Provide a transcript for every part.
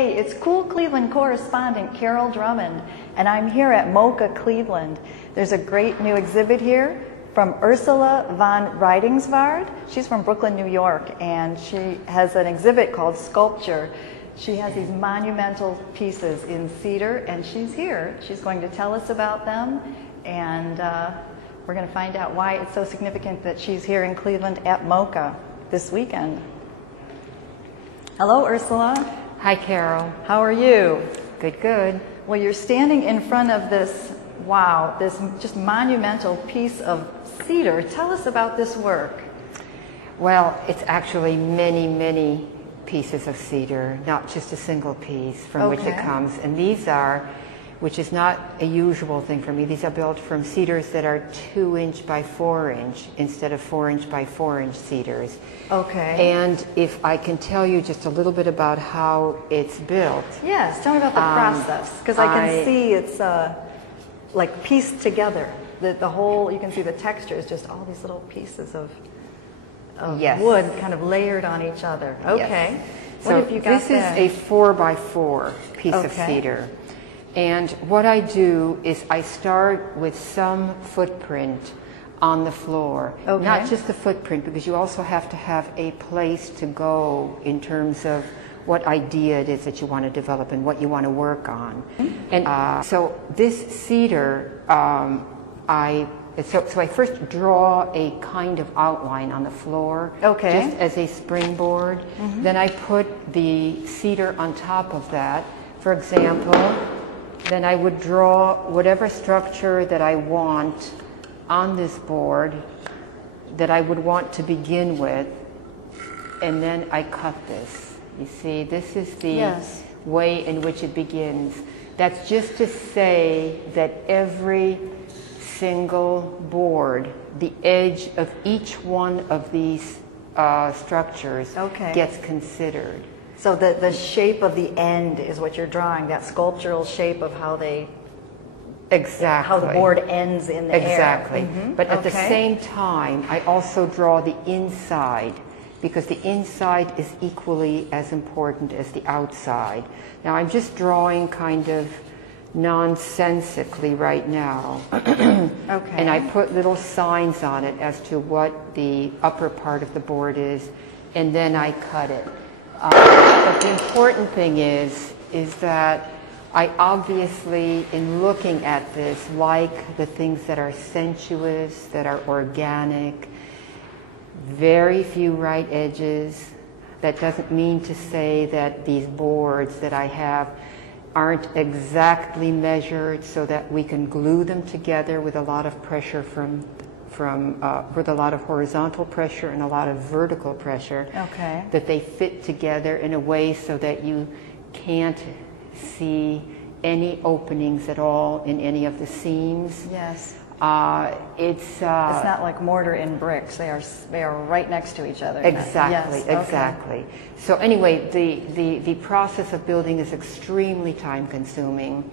Hey, it's Cool Cleveland correspondent Carol Drummond, and I'm here at MOCA Cleveland. There's a great new exhibit here from Ursula von Ryndingsvard. She's from Brooklyn, New York, and she has an exhibit called Sculptural. She has these monumental pieces in cedar, and she's here. She's going to tell us about them, and we're going to find out why it's so significant that she's here in Cleveland at MOCA this weekend. Hello, Ursula. Hi, Carol. How are you? Good, good. Well, you're standing in front of this, wow, this just monumental piece of cedar. Tell us about this work. Well, it's actually many, many pieces of cedar, not just a single piece from which it comes. And these are, which is not a usual thing for me, these are built from cedars that are 2-inch by 4-inch instead of 4-inch by 4-inch cedars. Okay. And if I can tell you just a little bit about how it's built. Yes, tell me about the process, because I can see it's like pieced together. The whole, you can see the texture is just all these little pieces of wood kind of layered on each other. Okay. Yes. What have you got there? This is a 4x4 piece of cedar. And what I do is I start with some footprint on the floor. Okay. Not just the footprint, because you also have to have a place to go in terms of what idea it is that you want to develop and what you want to work on. And so this cedar, so I first draw a kind of outline on the floor, just as a springboard. Then I put the cedar on top of that. For example, then I would draw whatever structure that I want on this board that I would want to begin with, and then I cut this. You see, this is the way in which it begins. That's just to say that every single board, the edge of each one of these structures gets considered. So the shape of the end is what you're drawing, that sculptural shape of how they, how the board ends in the air. Exactly. But at the same time, I also draw the inside, because the inside is equally as important as the outside. Now I'm just drawing kind of nonsensically right now. And I put little signs on it as to what the upper part of the board is, and then I cut it. But the important thing is that I obviously, in looking at this, like the things that are sensuous, that are organic, very few right edges. That doesn't mean to say that these boards that I have aren't exactly measured so that we can glue them together with a lot of pressure with a lot of horizontal pressure and a lot of vertical pressure, that they fit together in a way so that you can't see any openings at all in any of the seams. Yes. It's not like mortar and bricks. They are right next to each other. Exactly, exactly. So anyway, the process of building is extremely time consuming,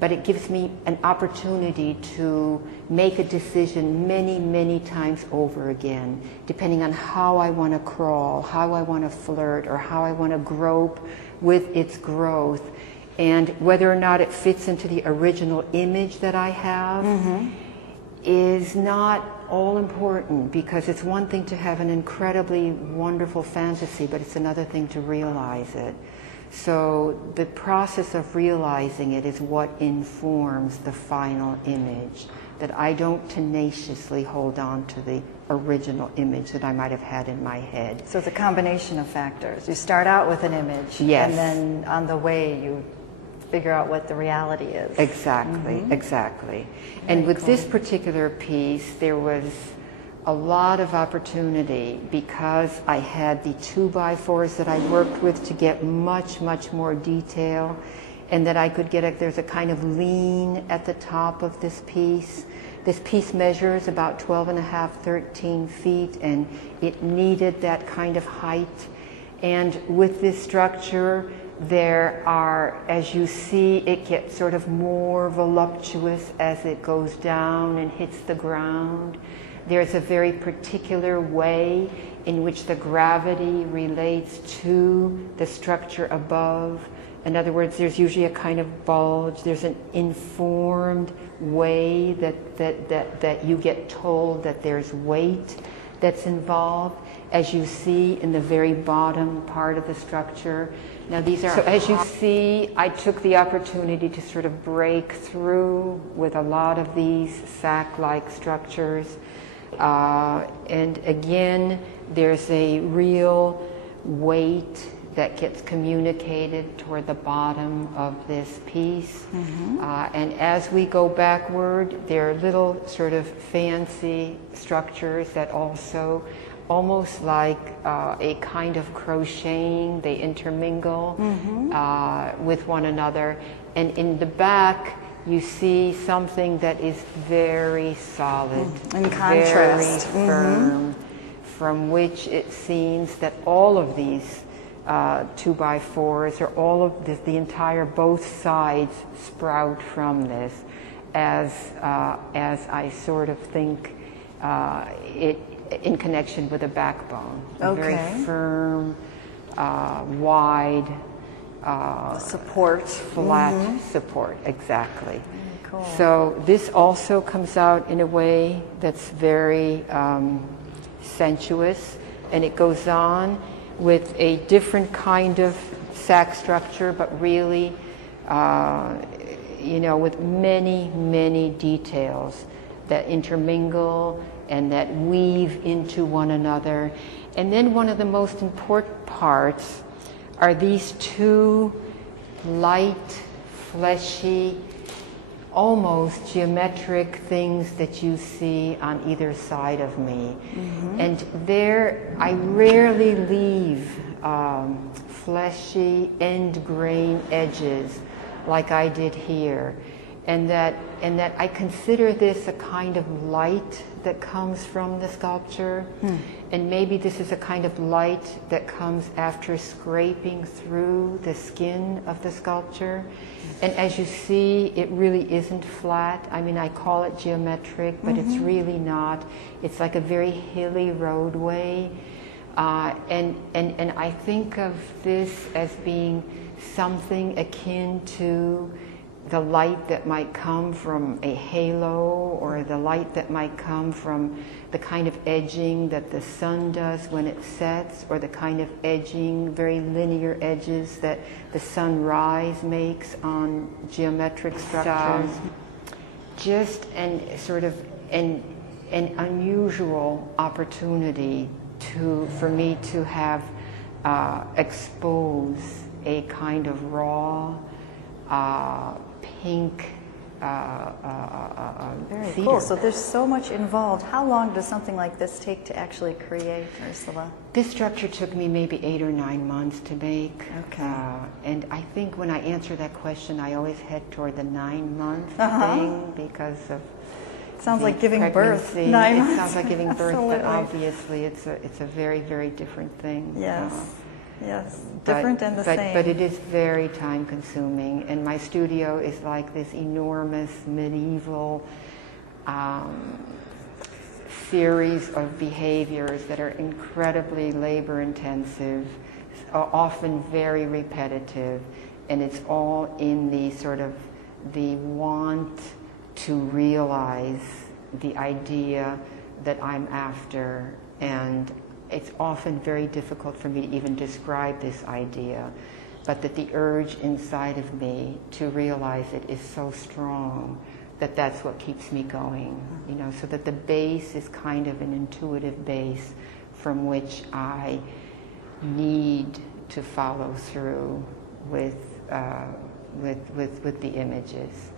but it gives me an opportunity to make a decision many, many times over again, depending on how I want to crawl, how I want to flirt, or how I want to grope with its growth, and whether or not it fits into the original image that I have is not all important, because it's one thing to have an incredibly wonderful fantasy, but it's another thing to realize it. So the process of realizing it is what informs the final image, that I don't tenaciously hold on to the original image that I might have had in my head. So it's a combination of factors. You start out with an image, and then on the way you figure out what the reality is. Exactly, exactly. And with this particular piece, there was a lot of opportunity, because I had the 2x4s that I worked with to get much, much more detail, and that I could get there's a kind of lean at the top of this piece. This piece measures about 12.5, 13 feet, and it needed that kind of height. And with this structure, there are, as you see, it gets sort of more voluptuous as it goes down and hits the ground. There's a very particular way in which the gravity relates to the structure above. In other words, there's usually a kind of bulge. There's an informed way that you get told that there's weight that's involved, as you see in the very bottom part of the structure. Now these are, so as you see, I took the opportunity to sort of break through with a lot of these sack-like structures. And again, there's a real weight that gets communicated toward the bottom of this piece. And as we go backward, there are little sort of fancy structures that also, almost like a kind of crocheting, they intermingle with one another. And in the back, you see something that is very solid, in contrast, very firm, from which it seems that all of these 2x4s, or all of this, the entire, both sides sprout from this, as I sort of think it in connection with a backbone, a very firm, wide, support, flat support, exactly. Cool. So this also comes out in a way that's very sensuous, and it goes on with a different kind of sack structure, but really, you know, with many, many details that intermingle and that weave into one another. And then one of the most important parts are these two light, fleshy, almost geometric things that you see on either side of me. And there, I rarely leave fleshy end grain edges like I did here. And that I consider this a kind of light that comes from the sculpture. And maybe this is a kind of light that comes after scraping through the skin of the sculpture. And as you see, it really isn't flat. I mean, I call it geometric, but it's really not. It's like a very hilly roadway. And I think of this as being something akin to the light that might come from a halo, or the light that might come from the kind of edging that the sun does when it sets, or the kind of edging, very linear edges that the sunrise makes on geometric structures. Just sort of an unusual opportunity for me to have exposed a kind of raw, pink very cedar. cool. So there's so much involved. How long does something like this take to actually create, Ursula? This structure took me maybe 8 or 9 months to make. Okay. And I think when I answer that question, I always head toward the 9-month thing, because of sounds like giving birth. pregnancy. 9 months. It sounds like giving birth, but Absolutely. obviously it's a very, very different thing. Yes. Yes, different and the same. But it is very time consuming, and my studio is like this enormous medieval series of behaviors that are incredibly labor intensive, often very repetitive, and it's all in the sort of the want to realize the idea that I'm after. And it's often very difficult for me to even describe this idea, but that the urge inside of me to realize it is so strong that that's what keeps me going, you know, so that the base is kind of an intuitive base from which I need to follow through with the images.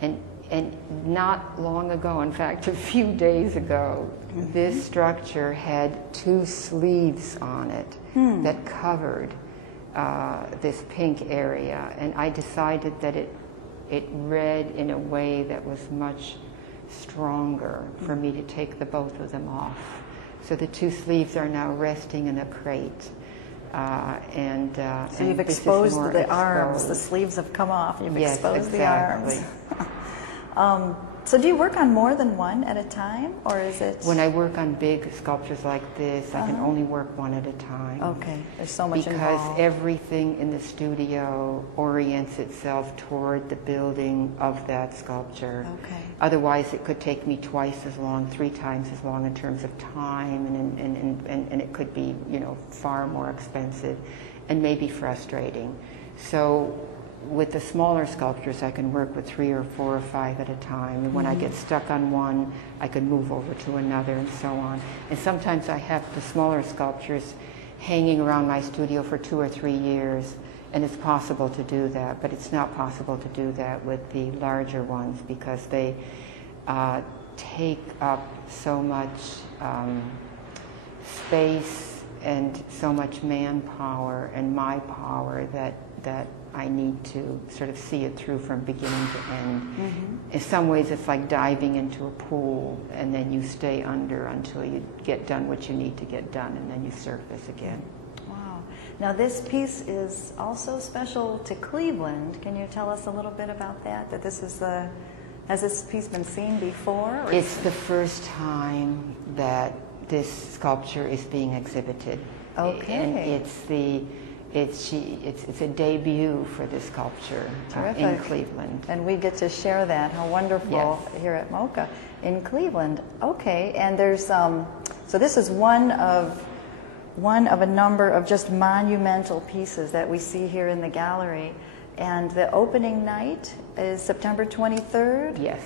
And not long ago, in fact, a few days ago, this structure had 2 sleeves on it that covered this pink area. And I decided that it read in a way that was much stronger for me to take the both of them off. So the 2 sleeves are now resting in a crate. So you've exposed the arms, the sleeves have come off, you've exposed the arms. So do you work on more than one at a time, or is it? When I work on big sculptures like this, I can only work one at a time. Okay, there's so much because involved. everything in the studio orients itself toward the building of that sculpture. Okay. Otherwise, it could take me twice as long, 3 times as long in terms of time, and it could be, you know, far more expensive and maybe frustrating. So with the smaller sculptures, I can work with 3 or 4 or 5 at a time. And when I get stuck on one, I can move over to another and so on. And sometimes I have the smaller sculptures hanging around my studio for 2 or 3 years. And it's possible to do that, but it's not possible to do that with the larger ones because they take up so much space and so much manpower and my power that I need to sort of see it through from beginning to end. In some ways, it's like diving into a pool, and then you stay under until you get done what you need to get done, and then you surface again. Wow. Now, this piece is also special to Cleveland. Can you tell us a little bit about that? That this is has this piece been seen before? It's the first time that this sculpture is being exhibited. Okay. And it's a debut for this sculpture in Cleveland. And we get to share that. How wonderful here at MOCA in Cleveland. Okay, and there's so this is one of a number of just monumental pieces that we see here in the gallery. And the opening night is September 23rd? Yes.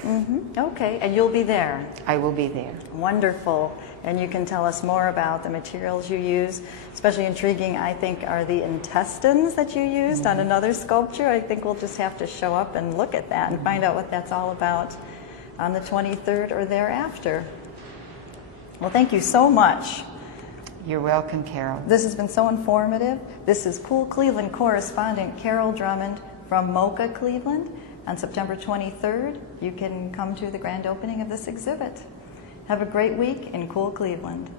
Okay, and you'll be there? I will be there. Wonderful. And you can tell us more about the materials you use. Especially intriguing, I think, are the intestines that you used on another sculpture. I think we'll just have to show up and look at that and find out what that's all about on the 23rd or thereafter. Well, thank you so much. You're welcome, Carol. This has been so informative. This is Cool Cleveland correspondent Carol Drummond from MOCA Cleveland. On September 23rd, you can come to the grand opening of this exhibit. Have a great week in Cool Cleveland.